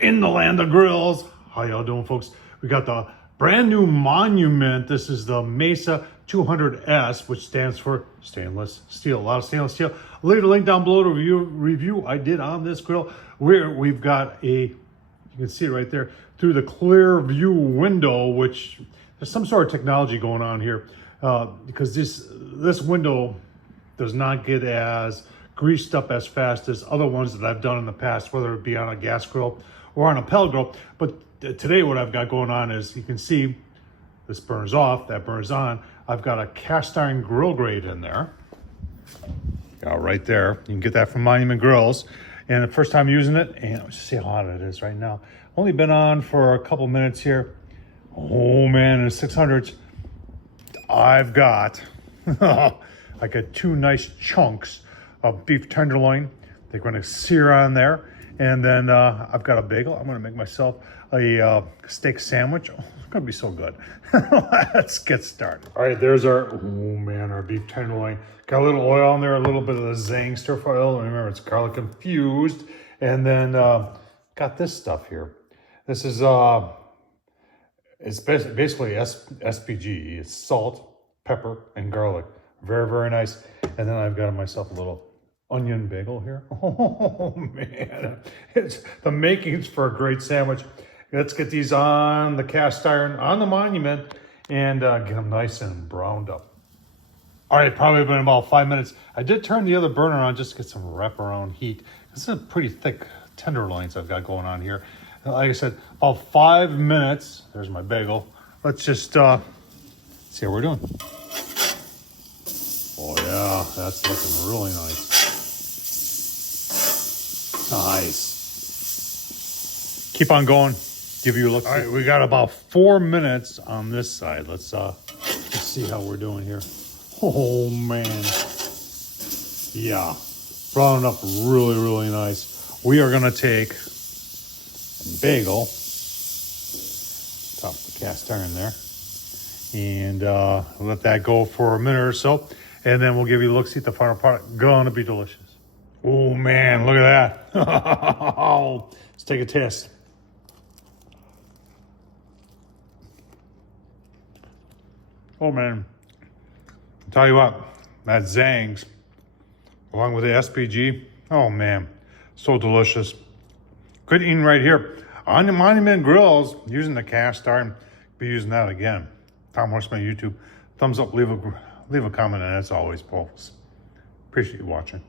in the land of grills. How y'all doing, folks? We got the brand new Monument. This is the Mesa 200S, which stands for stainless steel. A lot of stainless steel. I'll leave a link down below to review I did on this grill, where we've got you can see it right there, through the clear view window, which there's some sort of technology going on here, because this window does not get as greased up as fast as other ones that I've done in the past, whether it be on a gas grill or on a pellet grill. But today what I've got going on is, you can see this burns off, that burns on. I've got a cast iron grill grate in there. Right there. You can get that from Monument Grills. And the first time using it, and let's just see how hot it is right now. Only been on for a couple minutes here. Oh man, in the 600s, I've got, I got two nice chunks of beef tenderloin. They're going to sear on there. And then I've got a bagel. I'm going to make myself a steak sandwich. Oh, it's going to be so good. Let's get started. All right, there's our beef tenderloin. Got a little oil on there, a little bit of the Zang stir fry oil. Remember, it's garlic infused. And then got this stuff here. This is it's basically SPG. It's salt, pepper, and garlic. Very, very nice. And then I've got myself a little onion bagel here. Oh man, it's the makings for a great sandwich. Let's get these on the cast iron on the Monument and get them nice and browned up. All right, probably been about 5 minutes. I did turn the other burner on just to get some wraparound heat. This is pretty thick tenderloins I've got going on here. Like I said, about 5 minutes. There's my bagel. Let's just see how we're doing. Oh yeah, that's looking really nice. Nice. Keep on going. Give you a look. All right, we got about 4 minutes on this side. Let's see how we're doing here. Oh man. Yeah. Browned up really, really nice. We are gonna take a bagel, top the cast iron there, and let that go for a minute or so. And then we'll give you a look, see the final product. Gonna be delicious. Oh man, look at that. Let's take a taste. Oh man, I'll tell you what, that Zang's, along with the SPG, oh man, so delicious. Good eating right here. On the Monument Grills, using the cast iron, be using that again. Tom Horsman YouTube. Thumbs up, leave a comment, and as always, folks, appreciate you watching.